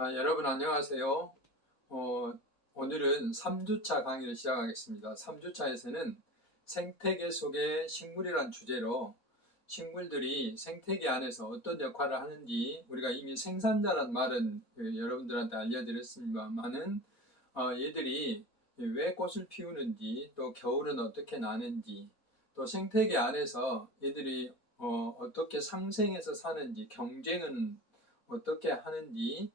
여러분 안녕하세요. 오늘은 3주차 강의를 시작하겠습니다. 3주차에서는 생태계 속의 식물이란 주제로 식물들이 생태계 안에서 어떤 역할을 하는지, 우리가 이미 생산자란 말은 여러분들한테 알려드렸습니다만은 얘들이 왜 꽃을 피우는지, 또 겨울은 어떻게 나는지, 또 생태계 안에서 얘들이 어떻게 상생해서 사는지, 경쟁은 어떻게 하는지,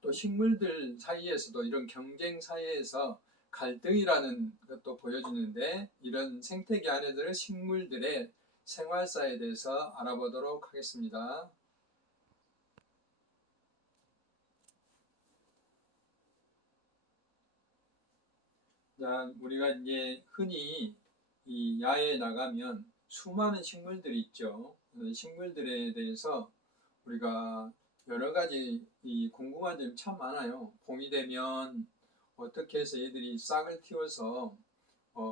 또 식물들 사이에서도 이런 경쟁 사이에서 갈등이라는 것도 보여주는데, 이런 생태계 안에서 식물들의 생활사에 대해서 알아보도록 하겠습니다. 자, 우리가 이제 흔히 이 야외에 나가면 수많은 식물들이 있죠. 식물들에 대해서 우리가 여러 가지 궁금한 점이 참 많아요. 봄이 되면 어떻게 해서 얘들이 싹을 틔워서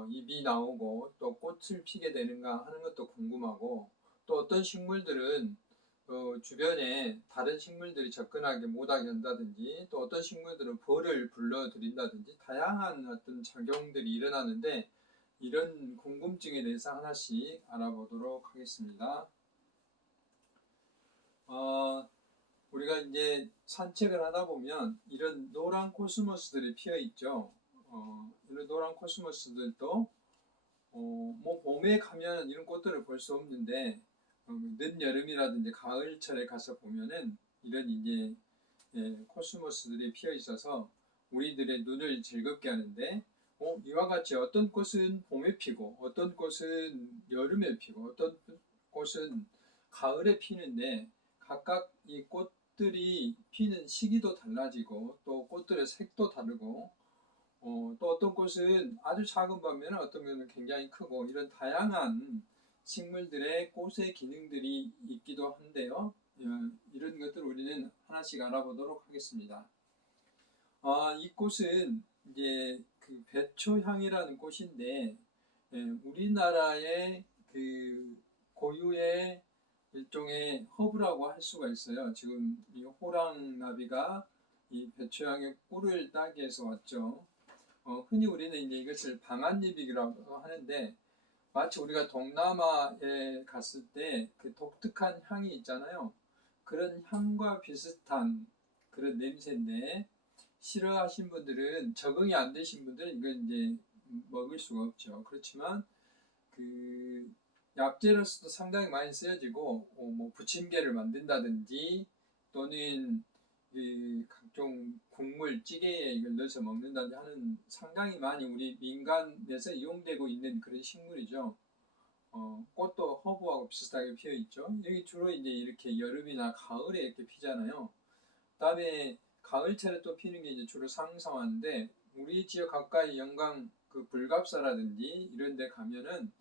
잎이 나오고 또 꽃을 피게 되는가 하는 것도 궁금하고, 또 어떤 식물들은 주변에 다른 식물들이 접근하게 못하게 한다든지, 또 어떤 식물들은 벌을 불러들인다든지 다양한 어떤 작용들이 일어나는데, 이런 궁금증에 대해서 하나씩 알아보도록 하겠습니다. 우리가 이제 산책을 하다 보면 이런 노란 코스모스들이 피어 있죠. 이런 노란 코스모스들도 뭐 봄에 가면 이런 꽃들을 볼 수 없는데, 늦여름이라든지 가을철에 가서 보면은 이런 이제 코스모스들이 피어 있어서 우리들의 눈을 즐겁게 하는데, 이와 같이 어떤 꽃은 봄에 피고, 어떤 꽃은 여름에 피고, 어떤 꽃은 가을에 피는데, 각각 이 꽃들이 피는 시기도 달라지고, 또 꽃들의 색도 다르고, 또 어떤 꽃은 아주 작은 반면에 어떤 면은 굉장히 크고, 이런 다양한 식물들의 꽃의 기능들이 있기도 한데요. 이런 것들을 우리는 하나씩 알아보도록 하겠습니다. 이 꽃은 이제 그 배초향이라는 꽃인데, 우리나라의 그 고유의 일종의 허브라고 할 수가 있어요. 지금 이 호랑나비가 이 배초향의 꿀을 따기 위해서 왔죠. 흔히 우리는 이제 이것을 방한잎이라고 하는데, 마치 우리가 동남아에 갔을 때 그 독특한 향이 있잖아요. 그런 향과 비슷한 그런 냄새인데, 싫어하신 분들은, 적응이 안 되신 분들은 이건 이제 먹을 수가 없죠. 그렇지만 그 약재로서도 상당히 많이 쓰여지고, 뭐 부침개를 만든다든지, 또는 각종 국물, 찌개에 이걸 넣어서 먹는다든지 하는, 상당히 많이 우리 민간에서 이용되고 있는 그런 식물이죠. 꽃도 허브하고 비슷하게 피어 있죠. 여기 주로 이제 이렇게 여름이나 가을에 이렇게 피잖아요. 그다음에 가을철에 또 피는 게 이제 주로 상상화인데, 우리 지역 가까이 영광 그 불갑사라든지 이런 데 가면은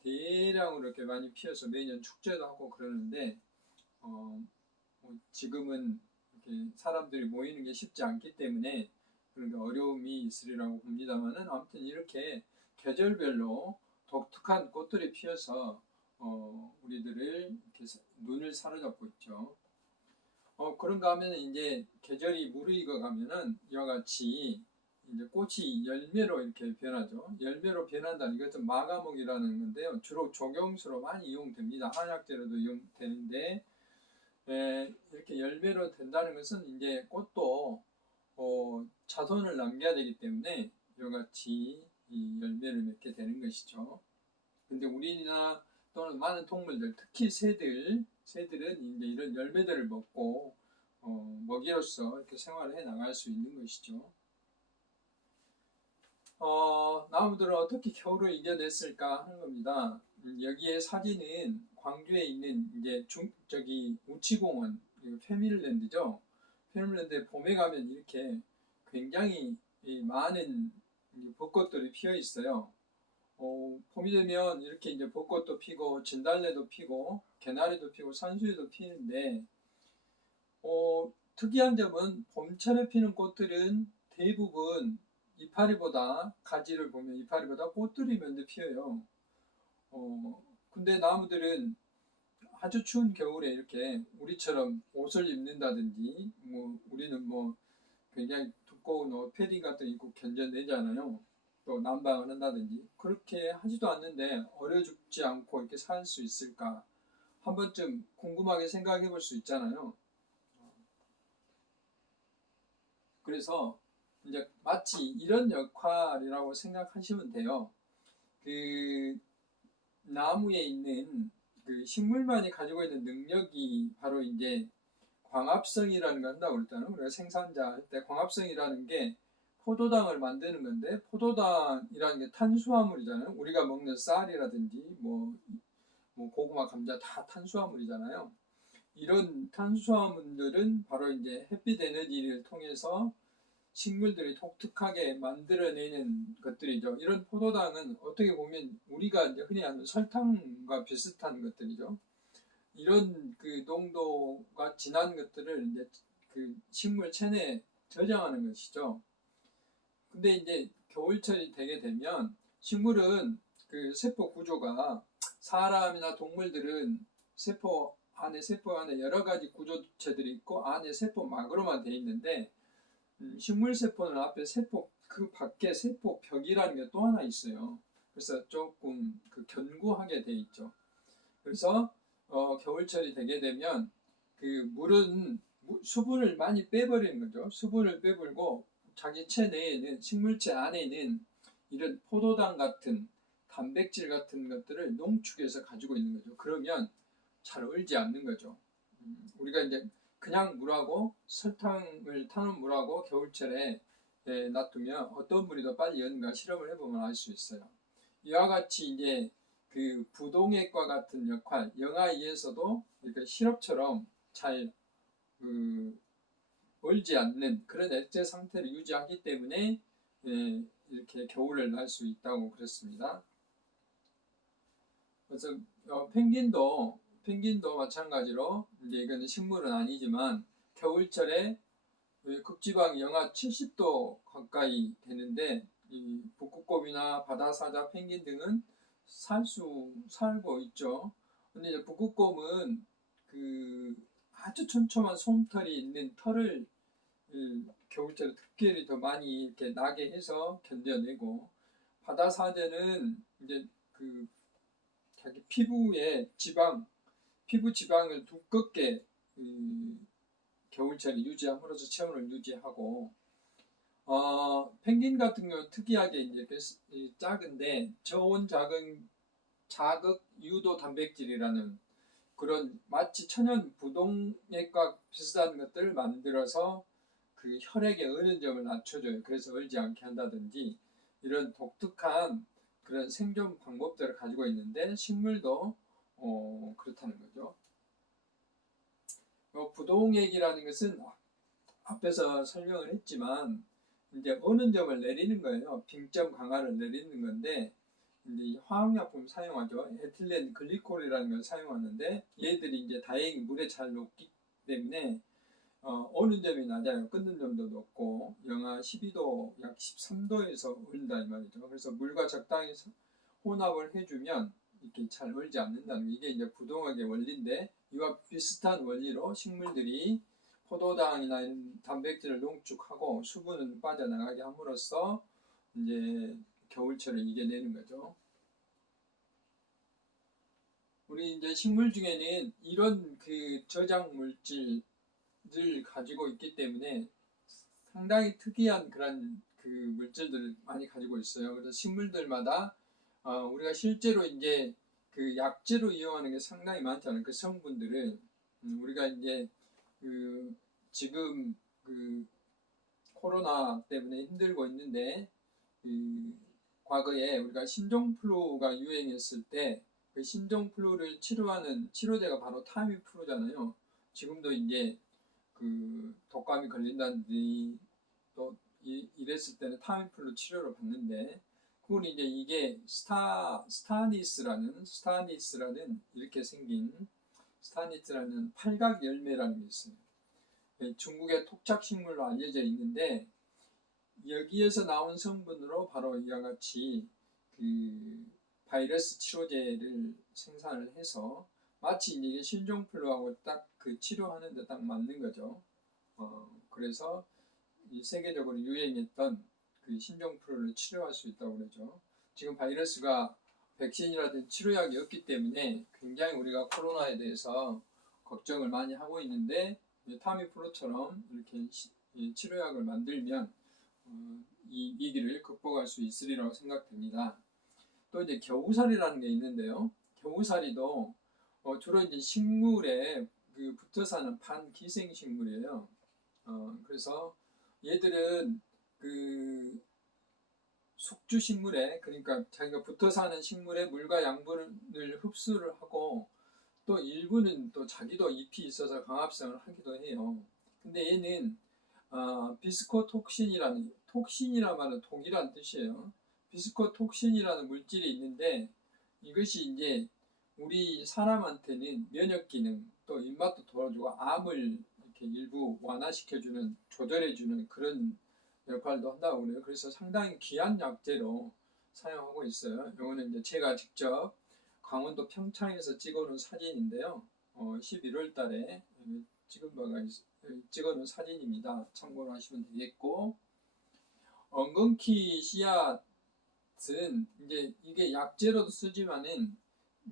대량으로 이렇게 많이 피어서 매년 축제도 하고 그러는데, 지금은 이렇게 사람들이 모이는 게 쉽지 않기 때문에 그런 어려움이 있으리라고 봅니다만은, 아무튼 이렇게 계절별로 독특한 꽃들이 피어서 우리들을 이렇게 눈을 사로잡고 있죠. 그런가 하면 이제 계절이 무르익어 가면은 이와 같이 이제 꽃이 열매로 이렇게 변하죠. 열매로 변한다는 이것은 마가목이라는 건데요. 주로 조경수로 많이 이용됩니다. 한약재로도 이용되는데, 이렇게 열매로 된다는 것은 이제 꽃도 자손을 남겨야 되기 때문에 이와 같이 이 열매를 맺게 되는 것이죠. 근데 우리나 또는 많은 동물들, 특히 새들은 이제 이런 열매들을 먹고 먹이로서 이렇게 생활을 해 나갈 수 있는 것이죠. 나무들은 어떻게 겨울을 이겨냈을까 하는 겁니다. 여기에 사진은 광주에 있는 이제 우치공원, 페밀랜드죠. 페밀랜드에 봄에 가면 이렇게 굉장히 많은 벚꽃들이 피어 있어요. 봄이 되면 이렇게 이제 벚꽃도 피고, 진달래도 피고, 개나리도 피고, 산수유도 피는데, 특이한 점은 봄철에 피는 꽃들은 대부분 가지를 보면 이파리보다 꽃들이 먼저 피어요. 근데 나무들은 아주 추운 겨울에 이렇게 우리처럼 옷을 입는다든지, 뭐 우리는 뭐 굉장히 두꺼운 옷, 패딩 같은 거 입고 견뎌내잖아요. 또 난방을 한다든지 그렇게 하지도 않는데 얼어 죽지 않고 이렇게 살 수 있을까? 한 번쯤 궁금하게 생각해 볼 수 있잖아요. 그래서 이제 마치 이런 역할이라고 생각하시면 돼요. 그 나무에 있는 그 식물만이 가지고 있는 능력이 바로 이제 광합성이라는 거 한다고 그랬잖아요. 우리가 생산자 할 때 광합성이라는 게 포도당을 만드는 건데, 포도당이라는 게 탄수화물이잖아요. 우리가 먹는 쌀이라든지 뭐 고구마, 감자 다 탄수화물이잖아요. 이런 탄수화물들은 바로 이제 햇빛 에너지를 통해서 식물들이 독특하게 만들어내는 것들이죠. 이런 포도당은 어떻게 보면 우리가 이제 흔히 아는 설탕과 비슷한 것들이죠. 이런 그 농도가 진한 것들을 이제 그 식물 체내에 저장하는 것이죠. 근데 이제 겨울철이 되게 되면 식물은 그 세포 구조가, 사람이나 동물들은 세포 안에 여러 가지 구조체들이 있고 안에 세포막으로만 돼 있는데, 식물 세포는 앞에 세포 그 밖에 세포벽이라는 게 또 하나 있어요. 그래서 조금 그 견고하게 돼 있죠. 그래서 겨울철이 되게 되면 그 물은 수분을 많이 빼버리는 거죠. 수분을 빼버리고 자기 체내에는, 식물체 안에는 이런 포도당 같은 단백질 같은 것들을 농축해서 가지고 있는 거죠. 그러면 잘 얼지 않는 거죠. 우리가 이제 그냥 물하고 설탕을 타는 물하고 겨울철에 놔두면 어떤 물이 더 빨리 여는가 실험을 해보면 알 수 있어요. 이와 같이 이제 그 부동액과 같은 역할, 영하에서도 이렇게 시럽처럼 잘 얼지 않는 그런 액체 상태를 유지하기 때문에 이렇게 겨울을 날 수 있다고 그랬습니다. 그래서 펭귄도 마찬가지로, 이제 이거는 식물은 아니지만 겨울철에 극지방 영하 70도 가까이 되는데 이 북극곰이나 바다사자, 펭귄 등은 살고 있죠. 근데 이제 북극곰은 그 아주 촘촘한 솜털이 있는 털을 겨울철에 특별히 더 많이 이렇게 나게 해서 견뎌내고, 바다사자는 이제 그 자기 피부 지방을 두껍게 겨울철에 유지함으로써 체온을 유지하고, 펭귄 같은 경우는 특이하게 이제 작은데 저온 자극 유도 단백질이라는 그런 마치 천연 부동액과 비슷한 것들을 만들어서 그 혈액의 어는 점을 낮춰줘요. 그래서 얼지 않게 한다든지 이런 독특한 그런 생존 방법들을 가지고 있는데, 식물도 그렇다는 거죠. 부동액이라는 것은 앞에서 설명을 했지만 이제 어는 점을 내리는 거예요. 빙점 강화를 내리는 건데, 이제 화학약품 사용하죠. 에틸렌 글리콜이라는 걸 사용하는데 얘들이 이제 다행히 물에 잘 녹기 때문에 어는 점이 낮아요. 끓는 점도 높고 영하 12도, 약 13도에서 얼린다 이 말이죠. 그래서 물과 적당히 혼합을 해주면 이렇게 잘 얼지 않는다는 게, 이게 이제 부동액의 원리인데, 이와 비슷한 원리로 식물들이 포도당이나 이런 단백질을 농축하고 수분을 빠져나가게 함으로써 이제 겨울철을 이겨내는 거죠. 우리 이제 식물 중에는 이런 그 저장 물질을 가지고 있기 때문에 상당히 특이한 그런 그 물질들을 많이 가지고 있어요. 그래서 식물들마다 우리가 실제로 이제 그 약재로 이용하는 게 상당히 많잖아요. 그 성분들을 우리가 이제 그 지금 그 코로나 때문에 힘들고 있는데, 그 과거에 우리가 신종플루가 유행했을 때 그 신종플루를 치료하는 치료제가 바로 타미플루잖아요. 지금도 이제 그 독감이 걸린다든지 또 이랬을 때는 타미플루 치료를 받는데, 그건 이제 이게 스타니스라는 이렇게 생긴 스타니스라는 팔각 열매라는 게 있어요. 중국의 토착식물로 알려져 있는데, 여기에서 나온 성분으로 바로 이와 같이 그 바이러스 치료제를 생산을 해서 마치 이게 신종플루하고 딱 그 치료하는데 딱 맞는 거죠. 그래서 이 세계적으로 유행했던 그 신종플루를 치료할 수 있다고 그러죠. 지금 바이러스가 백신이라든지 치료약이 없기 때문에 굉장히 우리가 코로나에 대해서 걱정을 많이 하고 있는데 타미플루처럼 이렇게 치료약을 만들면 이 위기를 극복할 수 있으리라고 생각됩니다. 또 이제 겨우살이라는 게 있는데요. 겨우살이도 주로 이제 식물에 붙어 사는 반기생식물이에요. 그래서 얘들은 그 숙주식물에, 그러니까 자기가 붙어 사는 식물에 물과 양분을 흡수를 하고 또 일부는 또 자기도 잎이 있어서 강합성을 하기도 해요. 근데 얘는 비스코톡신이라는, 톡신이란 말은 독이란 뜻이에요. 비스코톡신이라는 물질이 있는데 이것이 이제 우리 사람한테는 면역 기능 또 입맛도 돌아주고 암을 이렇게 일부 완화시켜주는, 조절해주는 그런 역할도 한다고 그래요. 그래서 상당히 귀한 약재로 사용하고 있어요. 이거는 이제 제가 직접 강원도 평창에서 찍어놓은 사진인데요. 11월 달에 찍어놓은 사진입니다. 참고로 하시면 되겠고, 엉겅퀴 씨앗은 이제 이게 약재로도 쓰지만은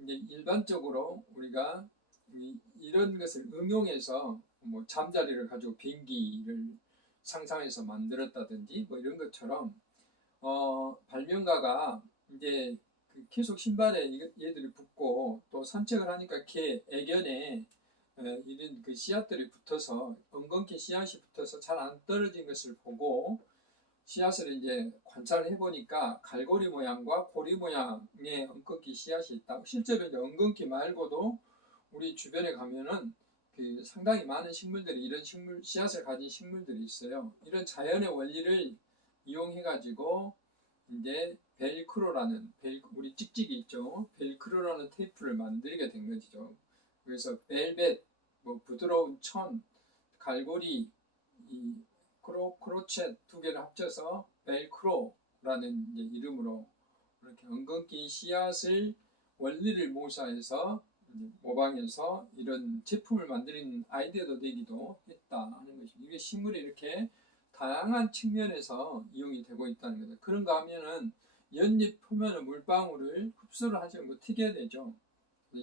이제 일반적으로 우리가 이런 것을 응용해서 뭐 잠자리를 가지고 비행기를 상상해서 만들었다든지 뭐 이런 것처럼 발명가가 이제 계속 신발에 얘들이 붙고 또 산책을 하니까 걔 애견에 이런 그 씨앗들이 붙어서 엉겅퀴 씨앗이 붙어서 잘 안 떨어진 것을 보고 씨앗을 이제 관찰을 해보니까 갈고리 모양과 고리 모양의 엉겅퀴 씨앗이 있다고. 실제로 이제 엉겅퀴 말고도 우리 주변에 가면은 그 상당히 많은 식물들이 이런 식물 씨앗을 가진 식물들이 있어요. 이런 자연의 원리를 이용해 가지고 이제 벨크로라는 우리 찍찍이 있죠. 벨크로라는 테이프를 만들게 된 거죠. 그래서 벨벳, 뭐 부드러운 천, 갈고리, 이 크로쳇 두 개를 합쳐서 벨크로라는 이제 이름으로 이렇게 엉겅퀴 씨앗을 원리를 모사해서 모방해서 이런 제품을 만드는 아이디어도 되기도 했다 하는 것입니다. 이게 식물이 이렇게 다양한 측면에서 이용이 되고 있다는 거죠. 그런가 하면은 연잎 표면의 물방울을 흡수를 하지 않고 튀겨야 되죠.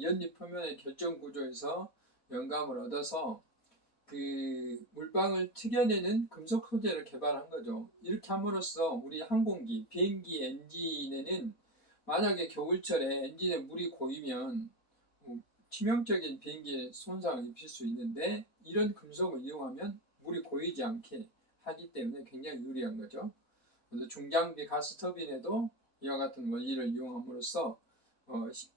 연잎 표면의 결정 구조에서 영감을 얻어서 그 물방울 튀겨내는 금속 소재를 개발한 거죠. 이렇게 함으로써 우리 항공기, 비행기 엔진에는 만약에 겨울철에 엔진에 물이 고이면 치명적인 비행기에 손상을 입힐 수 있는데 이런 금속을 이용하면 물이 고이지 않게 하기 때문에 굉장히 유리한 거죠. 그래서 중장비 가스터빈에도 이와 같은 원리를 이용함으로써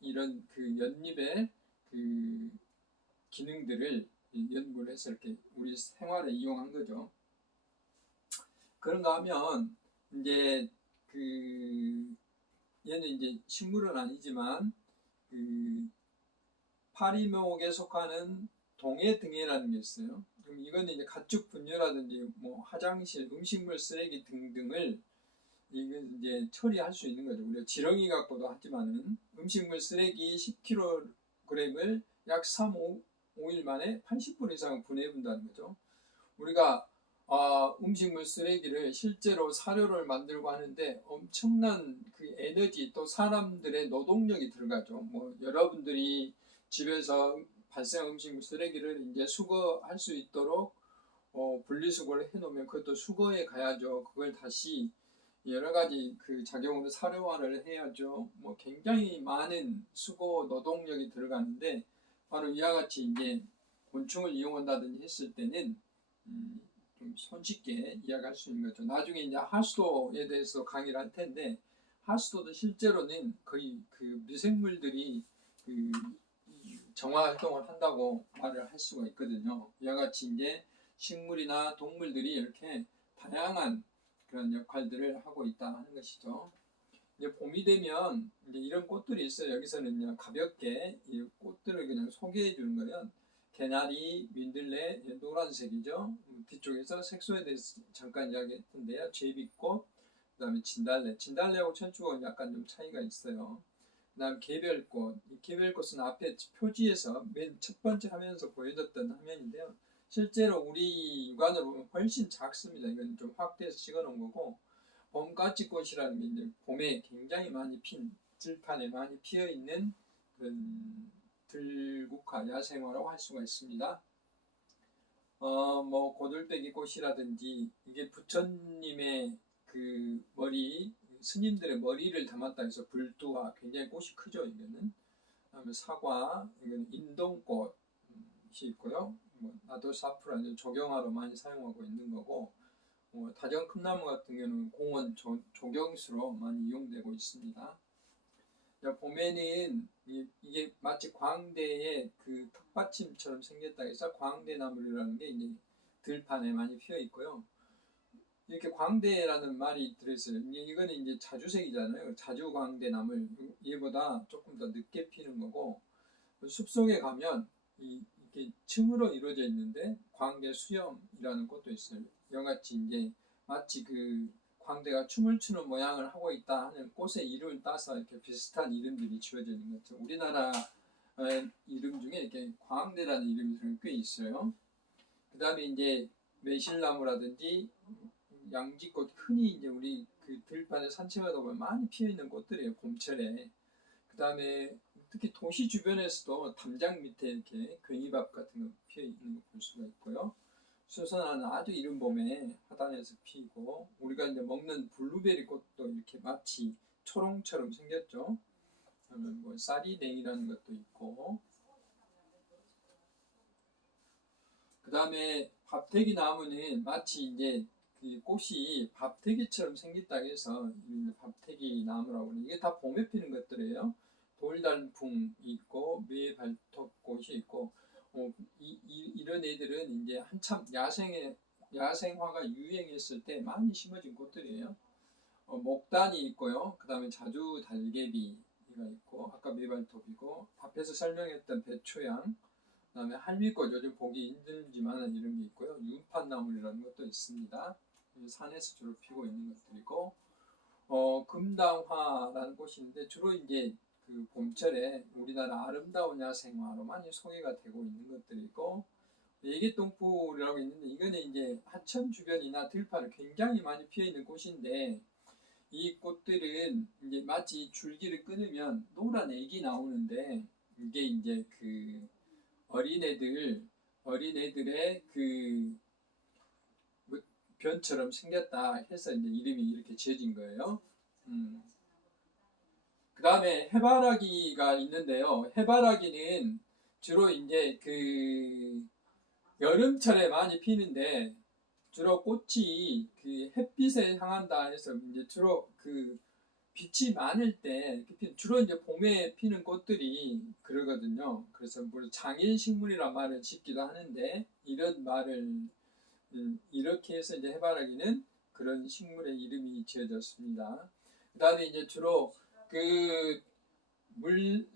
이런 그 연립의 그 기능들을 연구를 해서 이렇게 우리 생활에 이용한 거죠. 그런가 하면 이제 얘는 이제 식물은 아니지만 파리목에 속하는 동해등해라는 게 있어요. 그럼 이거는 이제 가축 분뇨라든지 뭐 화장실, 음식물 쓰레기 등등을 이건 이제 처리할 수 있는 거죠. 우리가 지렁이 갖고도 하지만은 음식물 쓰레기 10kg을 약 3, 5일 만에 80% 이상을 분해해 본다는 거죠. 우리가 음식물 쓰레기를 실제로 사료를 만들고 하는데 엄청난 그 에너지 또 사람들의 노동력이 들어가죠. 뭐 여러분들이 집에서 발생한 음식물 쓰레기를 이제 수거할 수 있도록 분리수거를 해놓으면 그것도 수거에 가야죠. 그걸 다시 여러 가지 그 작용으로 사료화를 해야죠. 뭐 굉장히 많은 수고 노동력이 들어가는데 바로 이와 같이 이제 곤충을 이용한다든지 했을 때는 좀 손쉽게 이해할 수 있는 거죠. 나중에 이제 하수도에 대해서 강의를 할 텐데 하수도도 실제로는 거의 그 미생물들이 그 정화 활동을 한다고 말을 할 수가 있거든요. 이와 같이 이제 식물이나 동물들이 이렇게 다양한 그런 역할들을 하고 있다 하는 것이죠. 이제 봄이 되면 이제 이런 꽃들이 있어요. 여기서는 그냥 가볍게 이 꽃들을 그냥 소개해 주는 거예요. 개나리, 민들레, 노란색이죠. 뒤쪽에서 색소에 대해서 잠깐 이야기했던데요. 제비꽃, 그다음에 진달래. 진달래하고 천추가 약간 좀 차이가 있어요. 그다음 개별꽃. 이 개별꽃은 앞에 표지에서 맨 첫 번째 화면에서 보여줬던 화면인데요. 실제로 우리 육안으로 보면 훨씬 작습니다. 이건 좀 확대해서 찍어놓은 거고, 봄가지꽃이라는 게 이제 봄에 굉장히 많이 들판에 많이 피어 있는 그런 들국화 야생화라고 할 수가 있습니다. 뭐 고들빼기 꽃이라든지 이게 부처님의 그 머리, 스님들의 머리를 담았다 해서 불두화, 굉장히 꽃이 크죠. 이거는. 그다음에 사과, 이건 인동꽃이 있고요. 뭐 나도사프라 조경화로 많이 사용하고 있는 거고, 다정 큰나무 같은 경우는 공원 조경수로 많이 이용되고 있습니다. 봄에는 이게 마치 광대의 그 턱받침처럼 생겼다 해서 광대나물이라는 게 이제 들판에 많이 피어 있고요. 이렇게 광대라는 말이 들어있어요. 이거는 이제 자주색이잖아요. 자주광대나물. 얘보다 조금 더 늦게 피는 거고, 숲속에 가면 이렇게 층으로 이루어져 있는데 광대 수염이라는 꽃도 있어요. 이같이 이제 마치 그 광대가 춤을 추는 모양을 하고 있다 하는 꽃의 이름을 따서 이렇게 비슷한 이름들이 지어져 있는 거죠. 우리나라 이름 중에 이렇게 광대라는 이름이 꽤 있어요. 그 다음에 이제 매실나무라든지 양지꽃, 흔히 이제 우리 그 들판에 산책하다 보면 많이 피어 있는 꽃들이에요. 봄철에. 그 다음에 특히 도시 주변에서도 담장 밑에 이렇게 괭이밥 같은 거 피어 있는 거 볼 수가 있고요. 수선화는 아주 이른 봄에 하단에서 피고, 우리가 이제 먹는 블루베리 꽃도 이렇게 마치 초롱처럼 생겼죠. 그러면 뭐 쌀이냉이라는 것도 있고, 그 다음에 밥태기 나무는 마치 이제 그 꽃이 밥태기처럼 생겼다 해서 밥태기 나무라고 하는, 이게 다 봄에 피는 것들이에요. 돌단풍이 있고 매발톱꽃이 있고, 이런 애들은 이제 한참 야생화가 유행했을 때 많이 심어진 꽃들이에요. 목단이 있고요. 그 다음에 자주 달개비가 있고, 아까 매발톱이고, 앞에서 설명했던 배초양, 그 다음에 할미꽃, 요즘 보기 힘들지만 이런 게 있고요. 윤판나물이라는 것도 있습니다. 산에서 주로 피고 있는 것들이고, 금당화라는 꽃이 있는데 주로 이제 그 봄철에 우리나라 아름다운 야생화로 많이 소개가 되고 있는 것들이고, 애기똥풀이라고 있는데 이거는 이제 하천 주변이나 들판에 굉장히 많이 피어 있는 꽃인데, 이 꽃들은 이제 마치 줄기를 끊으면 노란 액이 나오는데, 이게 이제 그 어린애들의 그 변처럼 생겼다 해서 이제 이름이 이렇게 지어진 거예요. 그 다음에 해바라기가 있는데요. 해바라기는 주로 이제 그 여름철에 많이 피는데, 주로 꽃이 그 햇빛에 향한다 해서 이제 주로 그 빛이 많을 때 주로 이제 봄에 피는 꽃들이 그러거든요. 그래서 물론 장일식물이란 말을 짓기도 하는데, 이런 말을 이렇게 해서 이제 해바라기는 그런 식물의 이름이 지어졌습니다. 그 다음에 이제 주로 그 물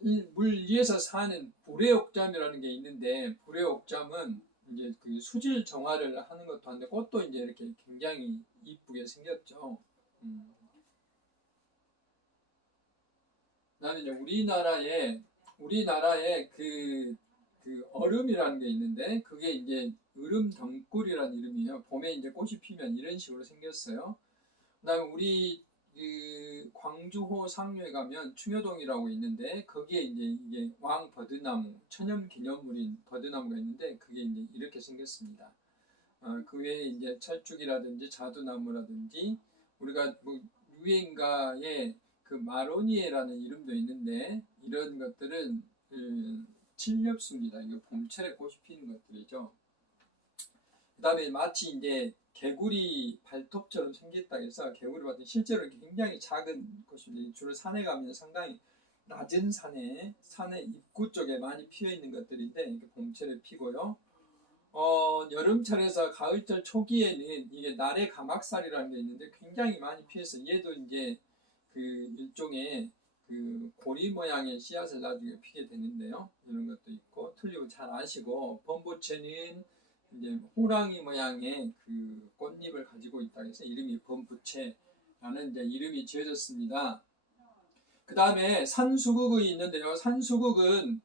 위에서 사는 불의옥잠이라는 게 있는데, 불의옥잠은 이제 그 수질 정화를 하는 것도 한데, 꽃도 이제 이렇게 굉장히 이쁘게 생겼죠. 그다음에 이제 우리나라에 그 얼음이라는 게 있는데, 그게 이제 으름덩굴이라는 이름이에요. 봄에 이제 꽃이 피면 이런 식으로 생겼어요. 그다음에 우리 그 광주호 상류에 가면 충효동이라고 있는데, 거기에 이제 이게 왕 버드나무, 천연 기념물인 버드나무가 있는데, 그게 이제 이렇게 생겼습니다. 그 외에 이제 철쭉이라든지 자두나무라든지, 우리가 뭐 유행가에 그 마로니에라는 이름도 있는데, 이런 것들은 칠렵수입니다. 이거 봄철에 꽃이 피는 것들이죠. 그 다음에 마치 이제 개구리 발톱처럼 생겼다 해서 개구리 발톱, 실제로 굉장히 작은 꽃입니다. 주로 산에 가면 상당히 낮은 산의 입구 쪽에 많이 피어 있는 것들인데, 이게 봄철에 피고요. 여름철에서 가을철 초기에는 이게 나래 가막살이라는 게 있는데 굉장히 많이 피어서, 얘도 이제 그 일종의 그 고리 모양의 씨앗을 나중에 피게 되는데요. 이런 것도 있고, 틀리고 잘 아시고, 범부채는 이제 호랑이 모양의 그 꽃잎을 가지고 있다 해서 이름이 범부채라는 이제 이름이 지어졌습니다. 그 다음에 산수국이 있는데요. 산수국은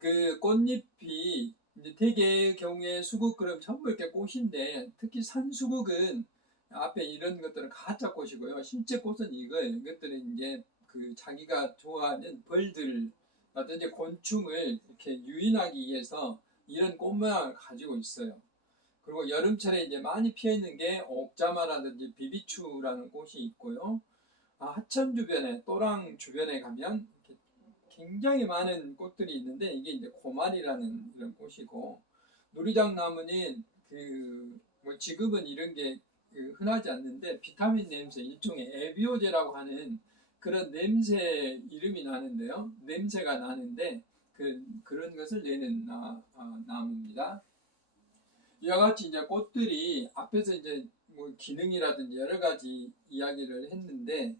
그 꽃잎이 이제 대개의 경우에 수국 그럼 전부 이렇게 꽃인데 특히 산수국은 앞에 이런 것들은 가짜 꽃이고요. 실제 꽃은 이거예요. 이것들은 이제 그 자기가 좋아하는 벌들라든지 곤충을 이렇게 유인하기 위해서 이런 꽃 모양을 가지고 있어요. 그리고 여름철에 이제 많이 피어 있는 게 옥자마라든지 비비추라는 꽃이 있고요. 하천 주변에 또랑 주변에 가면 굉장히 많은 꽃들이 있는데 이게 이제 고말이라는 이런 꽃이고 누리장 나무는 그 뭐 지금은 이런 게 흔하지 않는데 비타민 냄새 일종의 에비오제라고 하는 그런 냄새 이름이 나는데요. 냄새가 나는데 그런 것을 내는 나무입니다. 이와 같이 이제 꽃들이 앞에서 이제 뭐 기능이라든지 여러 가지 이야기를 했는데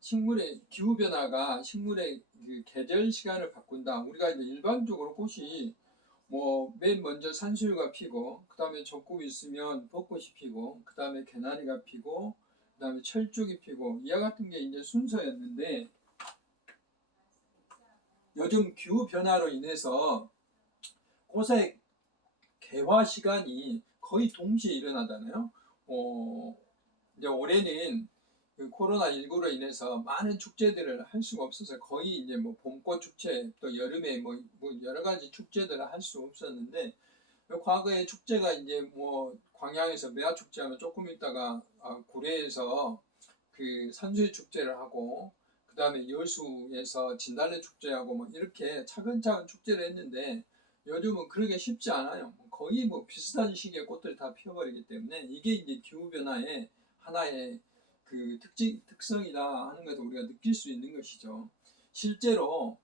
식물의 기후 변화가 식물의 그 계절 시간을 바꾼다. 우리가 이제 일반적으로 꽃이 뭐 맨 먼저 산수유가 피고 그 다음에 적국이 있으면 벚꽃이 피고 그 다음에 개나리가 피고 그 다음에 철쭉이 피고 이와 같은 게 이제 순서였는데 요즘 기후 변화로 인해서 꽃의 개화 시간이 거의 동시에 일어나잖아요. 이제 올해는 그 코로나19로 인해서 많은 축제들을 할 수가 없어서 거의 이제 뭐 봄꽃 축제 또 여름에 뭐 여러 가지 축제들을 할 수 없었는데 과거에 축제가 이제 뭐 광양에서 매화 축제하면 조금 있다가 구례에서 그 산수유 축제를 하고 그 다음에 여수에서 진달래 축제하고 뭐 이렇게 차근차근 축제를 했는데 요즘은 그러기 쉽지 않아요. 거의 뭐 비슷한 시기에 꽃들이 다 피어버리기 때문에 이게 이제 기후변화의 하나의 그 특성이다 하는 것을 우리가 느낄 수 있는 것이죠. 실제로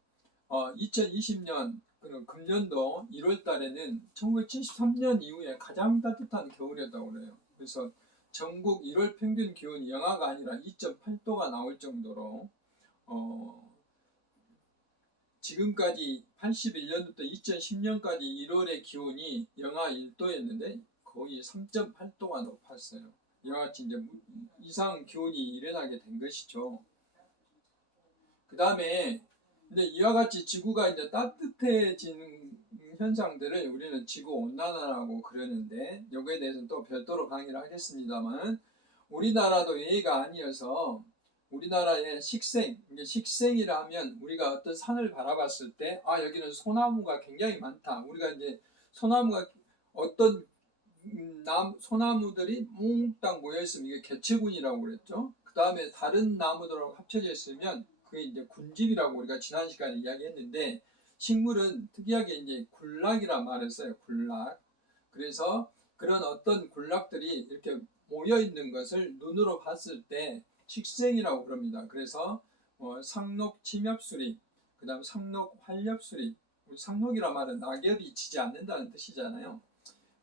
2020년 금년도 1월 달에는 1973년 이후에 가장 따뜻한 겨울이었다고 그래요. 그래서 전국 1월 평균 기온이 영하가 아니라 2.8도가 나올 정도로 지금까지 81년부터 2010년까지 1월의 기온이 영하 1도였는데 거의 3.8도가 높았어요. 이와 같이 이제 이상 기온이 일어나게 된 것이죠. 그 다음에 이제 이와 같이 지구가 이제 따뜻해지는 현상들을 우리는 지구 온난화라고 그러는데 여기에 대해서는 또 별도로 강의를 하겠습니다만 우리나라도 예의가 아니어서 우리나라의 식생이라 하면 우리가 어떤 산을 바라봤을 때 여기는 소나무가 굉장히 많다. 우리가 이제 소나무가 어떤 소나무들이 몽땅 모여있으면 이게 개체군이라고 그랬죠. 그 다음에 다른 나무들하고 합쳐져 있으면 그게 이제 군집이라고 우리가 지난 시간에 이야기했는데 식물은 특이하게 이제 군락이라 말했어요. 군락. 그래서 그런 어떤 군락들이 이렇게 모여 있는 것을 눈으로 봤을 때 식생이라고 그럽니다. 그래서 상록 침엽수립, 그 다음 상록 활엽수립. 상록이라 말은 낙엽이 지지 않는다는 뜻이잖아요.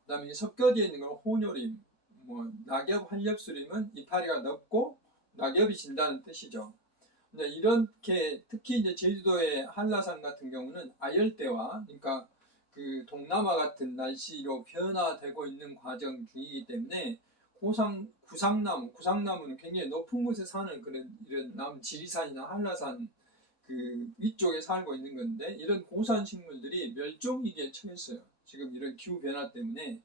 그 다음에 섞여져 있는 건 혼요림, 낙엽 활엽수림은 이파리가 넓고 낙엽이 진다는 뜻이죠. 근데 이렇게 특히 이제 제주도의 한라산 같은 경우는 아열대와 그러니까 그 동남아 같은 날씨로 변화되고 있는 과정 중이기 때문에 구상나무는 굉장히 높은 곳에 사는 그런 이런 지리산이나 한라산 그 위쪽에 살고 있는 건데 이런 고산 식물들이 멸종위기에 처했어요. 지금 이런 기후 변화 때문에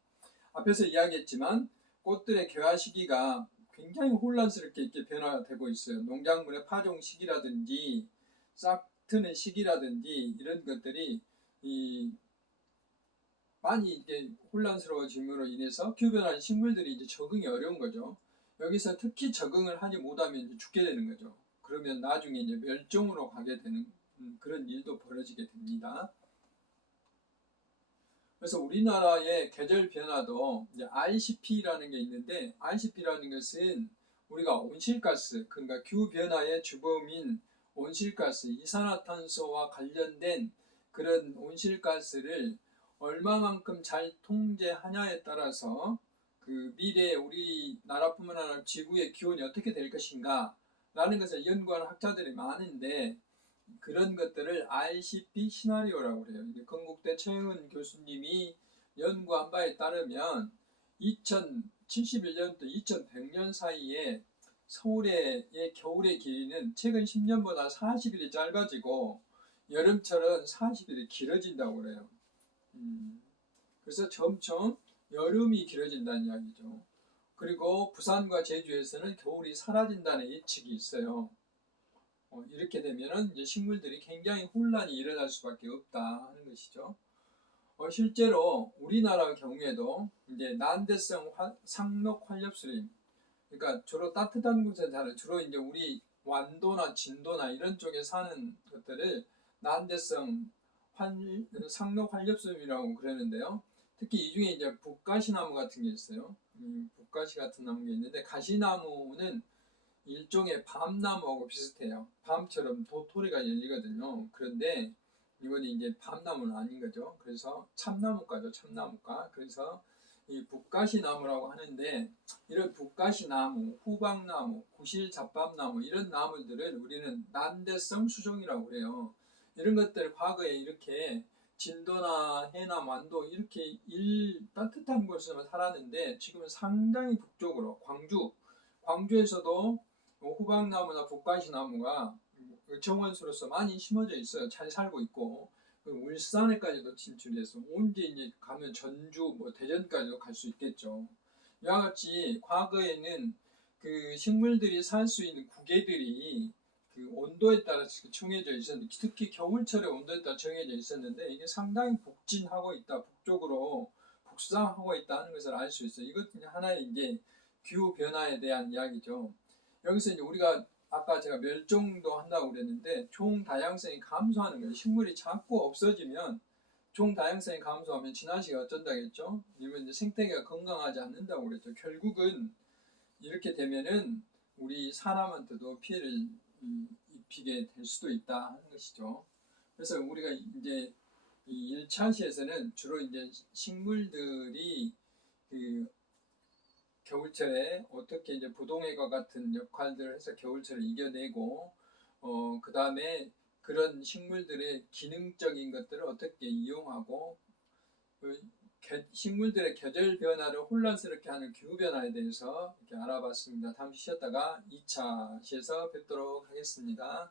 앞에서 이야기했지만 꽃들의 개화 시기가 굉장히 혼란스럽게 이렇게 변화되고 있어요. 농작물의 파종 시기라든지 싹 트는 시기라든지 이런 것들이 많이 이렇게 혼란스러워짐으로 인해서 기후 변화한 식물들이 이제 적응이 어려운 거죠. 여기서 특히 적응을 하지 못하면 이제 죽게 되는 거죠. 그러면 나중에 이제 멸종으로 가게 되는 그런 일도 벌어지게 됩니다. 그래서 우리나라의 계절 변화도 이제 RCP라는 게 있는데 RCP라는 것은 우리가 온실가스, 그러니까 기후 변화의 주범인 온실가스, 이산화탄소와 관련된 그런 온실가스를 얼마만큼 잘 통제하냐에 따라서 그 미래에 우리나라뿐만 아니라 지구의 기온이 어떻게 될 것인가 라는 것을 연구하는 학자들이 많은데 그런 것들을 RCP 시나리오라고 그래요. 건국대 최영은 교수님이 연구한 바에 따르면 2071년부터 2100년 사이에 서울의 겨울의 길이는 최근 10년보다 40일이 짧아지고 여름철은 40일이 길어진다고 그래요. 그래서 점점 여름이 길어진다는 이야기죠. 그리고 부산과 제주에서는 겨울이 사라진다는 예측이 있어요. 이렇게 되면은 이제 식물들이 굉장히 혼란이 일어날 수밖에 없다 하는 것이죠. 실제로 우리나라 경우에도 이제 난대성 상록 활엽수림, 그러니까 주로 따뜻한 곳에 사는, 주로 이제 우리 완도나 진도나 이런 쪽에 사는 것들을 난대성 상록 활엽수림이라고 그러는데요. 특히 이 중에 이제 북가시나무 같은 게 있어요. 북가시 같은 나무가 있는데, 가시나무는 일종의 밤나무하고 비슷해요. 밤처럼 도토리가 열리거든요. 그런데 이건 이제 밤나무는 아닌 거죠. 그래서 참나무과죠, 참나무과. 그래서 이 북가시나무라고 하는데, 이런 북가시나무, 후박나무, 구실잡밥나무 이런 나무들을 우리는 난대성 수종이라고 해요. 이런 것들 과거에 이렇게 진도나 해남, 완도 이렇게 따뜻한 곳에서만 살았는데, 지금은 상당히 북쪽으로 광주에서도 후박나무나 북가시나무가 정원수로서 많이 심어져 있어요. 잘 살고 있고, 울산에까지도 진출해서 언제 이제 가면 전주, 대전까지도 갈 수 있겠죠. 이와 같이 과거에는 그 식물들이 살 수 있는 구계들이 그 온도에 따라 정해져 있었는데, 특히 겨울철의 온도에 따라 정해져 있었는데, 이게 상당히 북진하고 있다, 북쪽으로 북상하고 있다는 것을 알 수 있어요. 이것은 하나의 이제 기후 변화에 대한 이야기죠. 여기서 이제 우리가 아까 제가 멸종도 한다고 그랬는데, 종 다양성이 감소하는 거예요. 식물이 자꾸 없어지면 종 다양성이 감소하면 진화시가 어쩐다겠죠? 이러면 이제 생태계가 건강하지 않는다고 그랬죠. 결국은 이렇게 되면은 우리 사람한테도 피해를 입히게 될 수도 있다 하는 것이죠. 그래서 우리가 이제 이 1차 시에서는 주로 이제 식물들이 그 겨울철에 어떻게 이제 부동해과 같은 역할들을 해서 겨울철을 이겨내고, 그 다음에 그런 식물들의 기능적인 것들을 어떻게 이용하고, 식물들의 계절 변화를 혼란스럽게 하는 기후 변화에 대해서 이렇게 알아봤습니다. 잠시 쉬었다가 2차 시에서 뵙도록 하겠습니다.